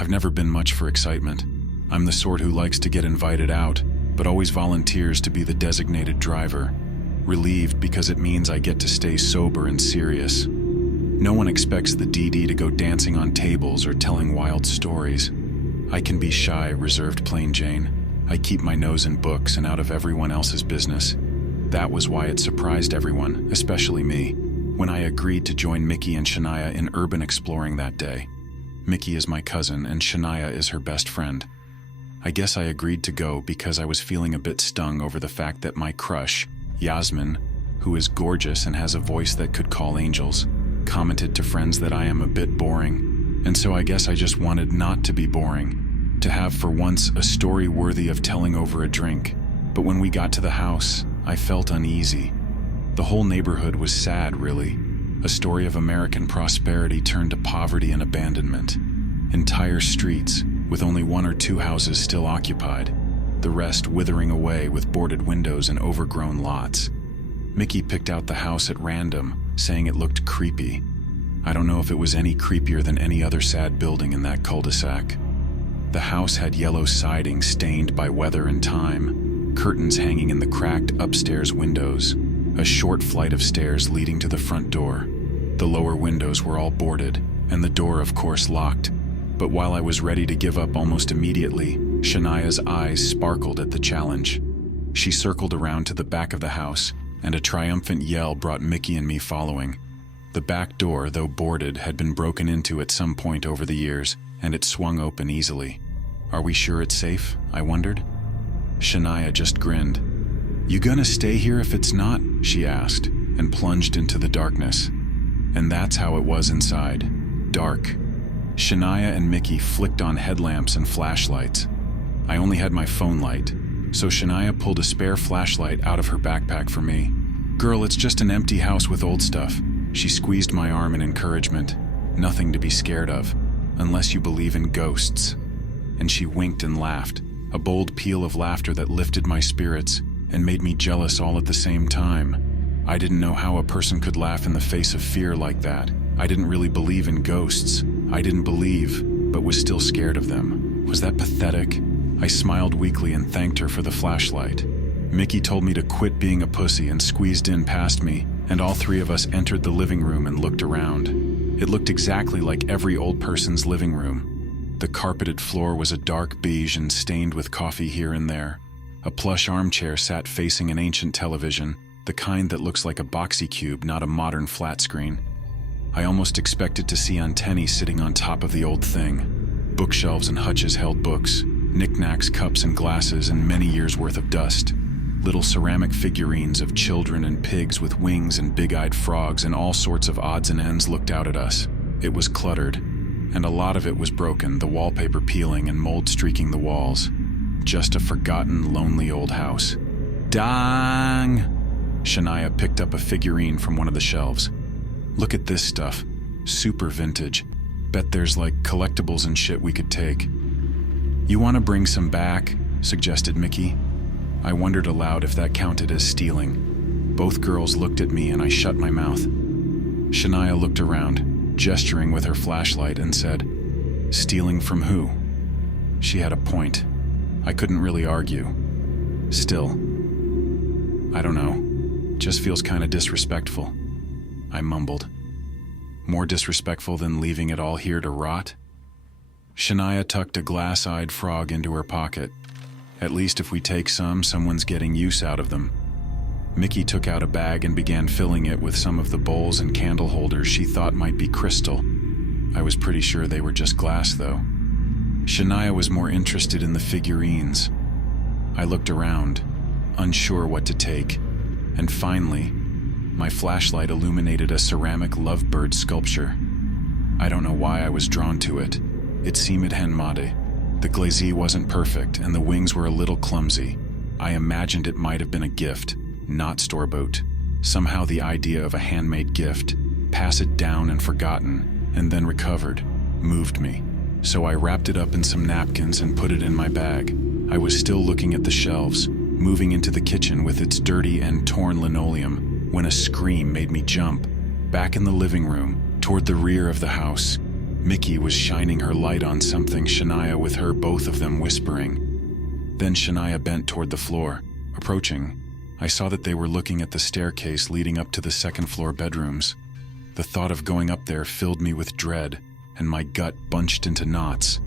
I've never been much for excitement. I'm the sort who likes to get invited out, but always volunteers to be the designated driver. Relieved because it means I get to stay sober and serious. No one expects the DD to go dancing on tables or telling wild stories. I can be shy, reserved plain Jane. I keep my nose in books and out of everyone else's business. That was why it surprised everyone, especially me, when I agreed to join Mickey and Shania in urban exploring that day. Mickey is my cousin and Shania is her best friend. I guess I agreed to go because I was feeling a bit stung over the fact that my crush, Yasmin, who is gorgeous and has a voice that could call angels, commented to friends that I am a bit boring, and so I guess I just wanted not to be boring, to have for once a story worthy of telling over a drink. But when we got to the house, I felt uneasy. The whole neighborhood was sad, really. A story of American prosperity turned to poverty and abandonment. Entire streets, with only 1 or 2 houses still occupied, the rest withering away with boarded windows and overgrown lots. Mickey picked out the house at random, saying it looked creepy. I don't know if it was any creepier than any other sad building in that cul-de-sac. The house had yellow siding stained by weather and time, curtains hanging in the cracked upstairs windows, a short flight of stairs leading to the front door. The lower windows were all boarded, and the door of course locked. But while I was ready to give up almost immediately, Shania's eyes sparkled at the challenge. She circled around to the back of the house, and a triumphant yell brought Mickey and me following. The back door, though boarded, had been broken into at some point over the years, and it swung open easily. Are we sure it's safe? I wondered. Shania just grinned. You gonna stay here if it's not? She asked, and plunged into the darkness. And that's how it was inside. Dark. Shania and Mickey flicked on headlamps and flashlights. I only had my phone light, so Shania pulled a spare flashlight out of her backpack for me. Girl, it's just an empty house with old stuff. She squeezed my arm in encouragement. Nothing to be scared of, unless you believe in ghosts. And she winked and laughed, a bold peal of laughter that lifted my spirits and made me jealous all at the same time. I didn't know how a person could laugh in the face of fear like that. I didn't really believe in ghosts. I didn't believe, but was still scared of them. Was that pathetic? I smiled weakly and thanked her for the flashlight. Mickey told me to quit being a pussy and squeezed in past me, and all 3 of us entered the living room and looked around. It looked exactly like every old person's living room. The carpeted floor was a dark beige and stained with coffee here and there. A plush armchair sat facing an ancient television, the kind that looks like a boxy cube, not a modern flat screen. I almost expected to see antennae sitting on top of the old thing. Bookshelves and hutches held books, knickknacks, cups and glasses, and many years' worth of dust. Little ceramic figurines of children and pigs with wings and big-eyed frogs and all sorts of odds and ends looked out at us. It was cluttered, and a lot of it was broken, the wallpaper peeling and mold streaking the walls. Just a forgotten, lonely old house. Dang! Shania picked up a figurine from one of the shelves. Look at this stuff. Super vintage. Bet there's like collectibles and shit we could take. You want to bring some back? Suggested Mickey. I wondered aloud if that counted as stealing. Both girls looked at me and I shut my mouth. Shania looked around, gesturing with her flashlight, and said, Stealing from who? She had a point. I couldn't really argue. Still, I don't know. Just feels kind of disrespectful. I mumbled. More disrespectful than leaving it all here to rot? Shania tucked a glass-eyed frog into her pocket. At least if we take some, someone's getting use out of them. Mickey took out a bag and began filling it with some of the bowls and candle holders she thought might be crystal. I was pretty sure they were just glass, though. Shania was more interested in the figurines. I looked around, unsure what to take, and finally, my flashlight illuminated a ceramic lovebird sculpture. I don't know why I was drawn to it. It seemed handmade. The glacis wasn't perfect, and the wings were a little clumsy. I imagined it might have been a gift, not store-bought. Somehow the idea of a handmade gift, passed down and forgotten, and then recovered, moved me. So I wrapped it up in some napkins and put it in my bag. I was still looking at the shelves, moving into the kitchen with its dirty and torn linoleum, when a scream made me jump. Back in the living room, toward the rear of the house, Mickey was shining her light on something, Shania with her, both of them whispering. Then Shania bent toward the floor. Approaching, I saw that they were looking at the staircase leading up to the second-floor bedrooms. The thought of going up there filled me with dread, and my gut bunched into knots.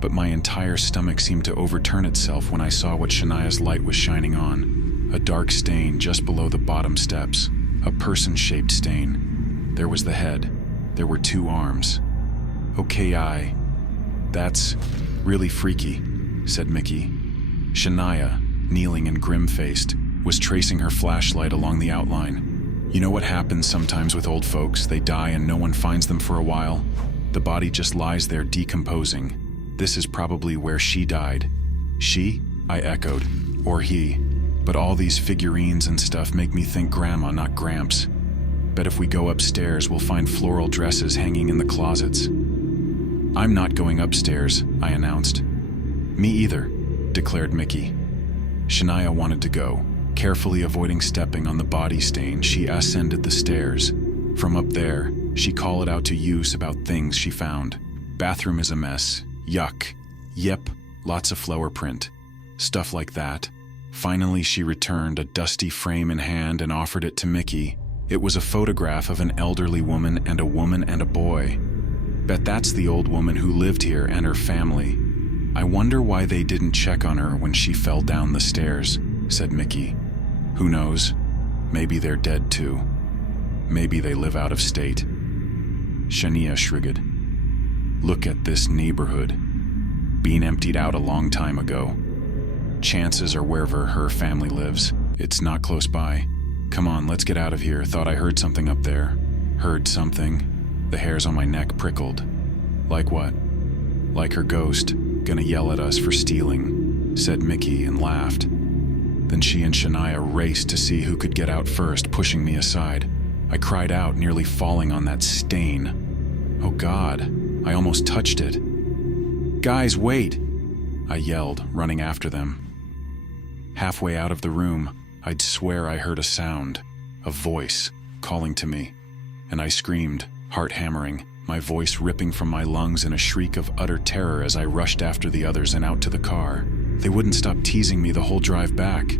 But my entire stomach seemed to overturn itself when I saw what Shania's light was shining on. A dark stain just below the bottom steps. A person-shaped stain. There was the head. There were 2 arms. Okay, that's really freaky, said Mickey. Shania, kneeling and grim-faced, was tracing her flashlight along the outline. You know what happens sometimes with old folks? They die and no one finds them for a while. The body just lies there decomposing. This is probably where she died. She? I echoed. Or he. But all these figurines and stuff make me think Grandma, not Gramps. Bet if we go upstairs, we'll find floral dresses hanging in the closets. I'm not going upstairs, I announced. Me either, declared Mickey. Shania wanted to go. Carefully avoiding stepping on the body stain, she ascended the stairs. From up there, she called out to Yus about things she found. Bathroom is a mess. Yuck. Yep, lots of flower print. Stuff like that. Finally, she returned, a dusty frame in hand, and offered it to Mickey. It was a photograph of an elderly woman and a boy. Bet that's the old woman who lived here and her family. I wonder why they didn't check on her when she fell down the stairs, said Mickey. Who knows? Maybe they're dead too. Maybe they live out of state. Shania shrugged. Look at this neighborhood. Been emptied out a long time ago. Chances are wherever her family lives. It's not close by. Come on, let's get out of here. Thought I heard something up there. Heard something. The hairs on my neck prickled. Like what? Like her ghost, gonna yell at us for stealing, said Mickey and laughed. Then she and Shania raced to see who could get out first, pushing me aside. I cried out, nearly falling on that stain. Oh God, I almost touched it. Guys, wait! I yelled, running after them. Halfway out of the room, I'd swear I heard a sound, a voice, calling to me. And I screamed, heart hammering, my voice ripping from my lungs in a shriek of utter terror as I rushed after the others and out to the car. They wouldn't stop teasing me the whole drive back.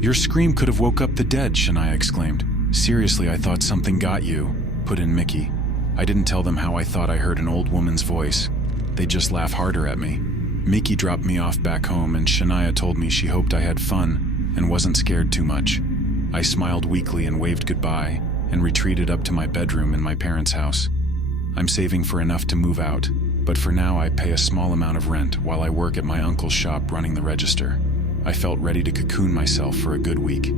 Your scream could have woke up the dead, Shania exclaimed. Seriously, I thought something got you, put in Mickey. I didn't tell them how I thought I heard an old woman's voice. They'd just laugh harder at me. Mickey dropped me off back home, and Shania told me she hoped I had fun and wasn't scared too much. I smiled weakly and waved goodbye and retreated up to my bedroom in my parents' house. I'm saving for enough to move out, but for now I pay a small amount of rent while I work at my uncle's shop running the register. I felt ready to cocoon myself for a good week.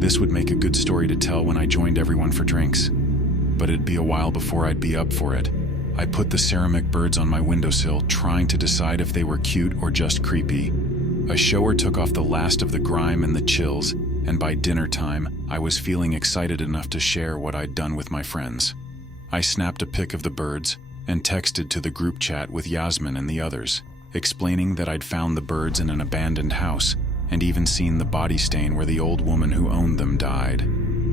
This would make a good story to tell when I joined everyone for drinks. But it'd be a while before I'd be up for it. I put the ceramic birds on my windowsill, trying to decide if they were cute or just creepy. A shower took off the last of the grime and the chills, and by dinner time, I was feeling excited enough to share what I'd done with my friends. I snapped a pic of the birds and texted to the group chat with Yasmin and the others, explaining that I'd found the birds in an abandoned house and even seen the body stain where the old woman who owned them died.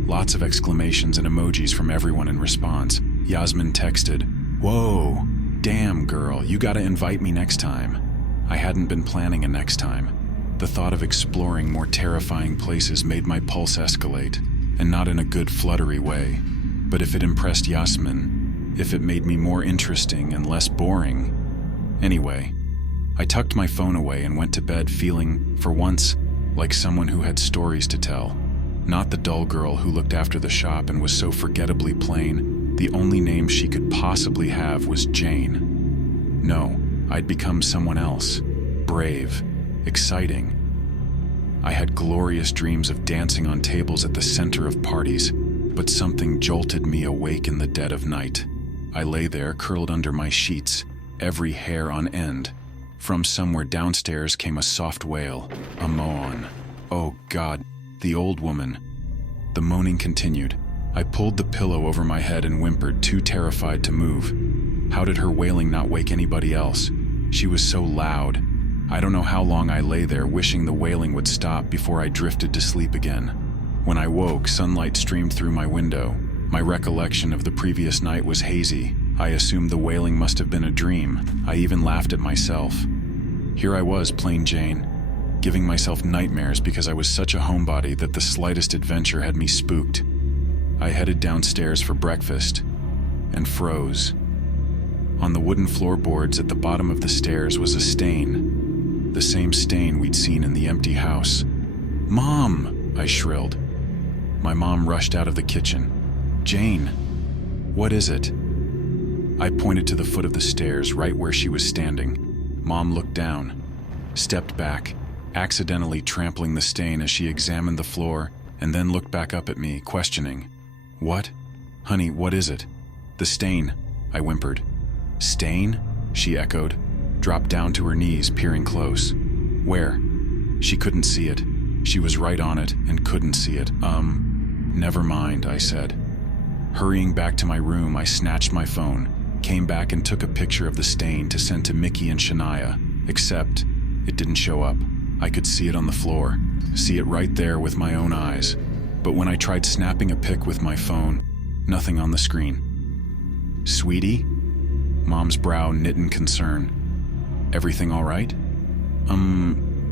Lots of exclamations and emojis from everyone in response. Yasmin texted, "Whoa, damn girl, you gotta invite me next time." I hadn't been planning a next time. The thought of exploring more terrifying places made my pulse escalate, and not in a good fluttery way. But if it impressed Yasmin, if it made me more interesting and less boring. Anyway, I tucked my phone away and went to bed feeling, for once, like someone who had stories to tell. Not the dull girl who looked after the shop and was so forgettably plain. The only name she could possibly have was Jane. No, I'd become someone else. Brave. Exciting. I had glorious dreams of dancing on tables at the center of parties, but something jolted me awake in the dead of night. I lay there curled under my sheets, every hair on end. From somewhere downstairs came a soft wail, a moan. Oh God, the old woman. The moaning continued. I pulled the pillow over my head and whimpered, too terrified to move. How did her wailing not wake anybody else? She was so loud. I don't know how long I lay there wishing the wailing would stop before I drifted to sleep again. When I woke, sunlight streamed through my window. My recollection of the previous night was hazy. I assumed the wailing must have been a dream. I even laughed at myself. Here I was, plain Jane, giving myself nightmares because I was such a homebody that the slightest adventure had me spooked. I headed downstairs for breakfast and froze. On the wooden floorboards at the bottom of the stairs was a stain, the same stain we'd seen in the empty house. "Mom!" I shrilled. My mom rushed out of the kitchen. "Jane, what is it?" I pointed to the foot of the stairs, right where she was standing. Mom looked down, stepped back, accidentally trampling the stain as she examined the floor, and then looked back up at me, questioning. "What? Honey, what is it?" "The stain," I whimpered. "Stain?" she echoed, dropped down to her knees, peering close. "Where?" She couldn't see it. She was right on it and couldn't see it. Never mind, I said. Hurrying back to my room, I snatched my phone, came back and took a picture of the stain to send to Mickey and Shania, except it didn't show up. I could see it on the floor, see it right there with my own eyes. But when I tried snapping a pic with my phone, nothing on the screen. "Sweetie?" Mom's brow knit in concern. "Everything all right?"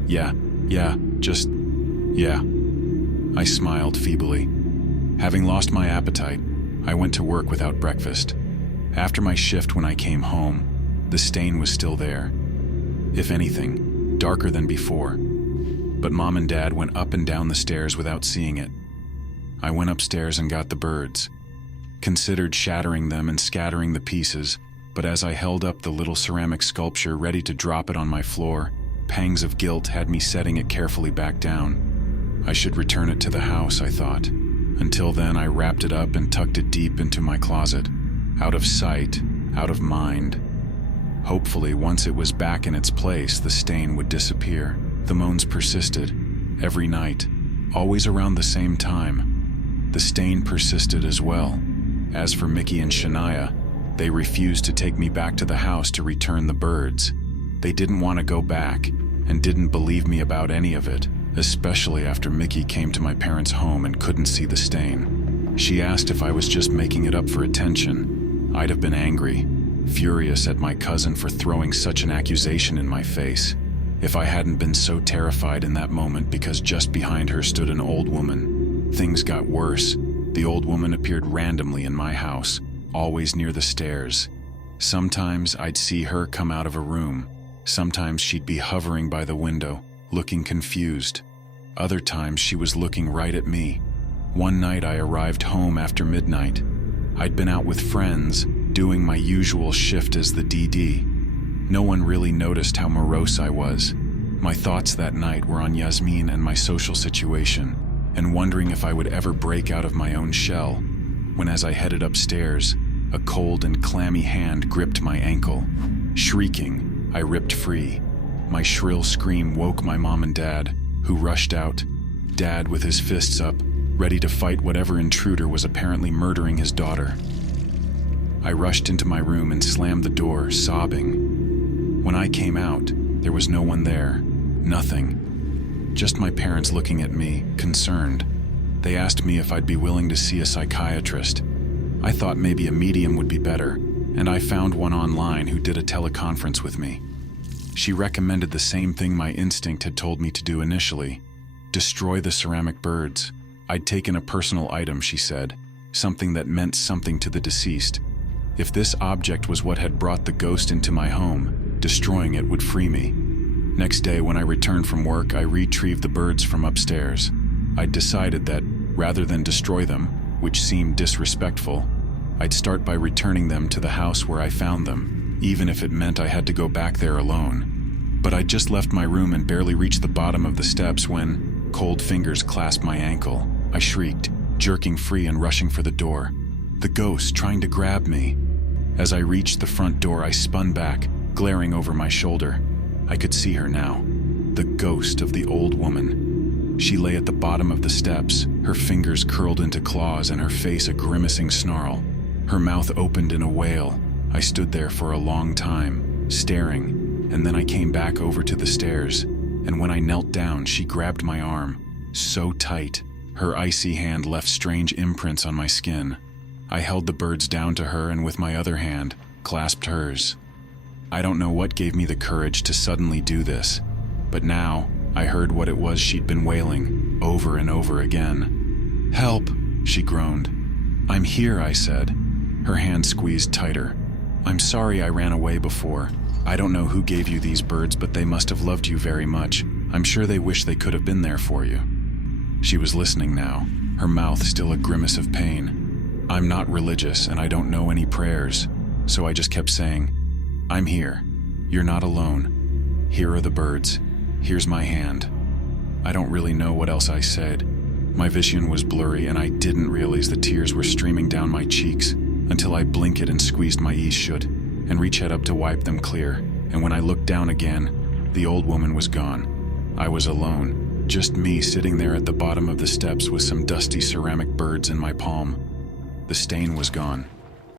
Yeah. I smiled feebly. Having lost my appetite, I went to work without breakfast. After my shift when I came home, the stain was still there. If anything, darker than before. But Mom and Dad went up and down the stairs without seeing it. I went upstairs and got the birds. Considered shattering them and scattering the pieces, but as I held up the little ceramic sculpture ready to drop it on my floor, pangs of guilt had me setting it carefully back down. I should return it to the house, I thought. Until then, I wrapped it up and tucked it deep into my closet. Out of sight, out of mind. Hopefully, once it was back in its place, the stain would disappear. The moans persisted, every night, always around the same time. The stain persisted as well. As for Mickey and Shania, they refused to take me back to the house to return the birds. They didn't want to go back, and didn't believe me about any of it, especially after Mickey came to my parents' home and couldn't see the stain. She asked if I was just making it up for attention. I'd have been angry, furious at my cousin for throwing such an accusation in my face, if I hadn't been so terrified in that moment because just behind her stood an old woman. Things got worse. The old woman appeared randomly in my house, always near the stairs. Sometimes I'd see her come out of a room. Sometimes she'd be hovering by the window, looking confused. Other times she was looking right at me. One night I arrived home after midnight. I'd been out with friends, doing my usual shift as the DD. No one really noticed how morose I was. My thoughts that night were on Yasmin and my social situation, and wondering if I would ever break out of my own shell, when as I headed upstairs, a cold and clammy hand gripped my ankle. Shrieking, I ripped free. My shrill scream woke my mom and dad, who rushed out, Dad with his fists up, ready to fight whatever intruder was apparently murdering his daughter. I rushed into my room and slammed the door, sobbing. When I came out, there was no one there, nothing. Just my parents looking at me, concerned. They asked me if I'd be willing to see a psychiatrist. I thought maybe a medium would be better, and I found one online who did a teleconference with me. She recommended the same thing my instinct had told me to do initially: destroy the ceramic birds. I'd taken a personal item, she said, something that meant something to the deceased. If this object was what had brought the ghost into my home, destroying it would free me. Next day, when I returned from work, I retrieved the birds from upstairs. I'd decided that, rather than destroy them, which seemed disrespectful, I'd start by returning them to the house where I found them, even if it meant I had to go back there alone. But I'd just left my room and barely reached the bottom of the steps when cold fingers clasped my ankle. I shrieked, jerking free and rushing for the door. The ghost trying to grab me. As I reached the front door, I spun back, glaring over my shoulder. I could see her now, the ghost of the old woman. She lay at the bottom of the steps, her fingers curled into claws and her face a grimacing snarl. Her mouth opened in a wail. I stood there for a long time, staring, and then I came back over to the stairs, and when I knelt down, she grabbed my arm, so tight, her icy hand left strange imprints on my skin. I held the birds down to her and with my other hand, clasped hers. I don't know what gave me the courage to suddenly do this, but now I heard what it was she'd been wailing, over and over again. "Help," she groaned. "I'm here," I said. Her hand squeezed tighter. "I'm sorry I ran away before. I don't know who gave you these birds, but they must have loved you very much. I'm sure they wish they could have been there for you." She was listening now, her mouth still a grimace of pain. I'm not religious and I don't know any prayers, so I just kept saying, "I'm here. You're not alone. Here are the birds. Here's my hand." I don't really know what else I said. My vision was blurry and I didn't realize the tears were streaming down my cheeks until I blinked and squeezed my eyes shut and reached up to wipe them clear. And when I looked down again, the old woman was gone. I was alone, just me sitting there at the bottom of the steps with some dusty ceramic birds in my palm. The stain was gone.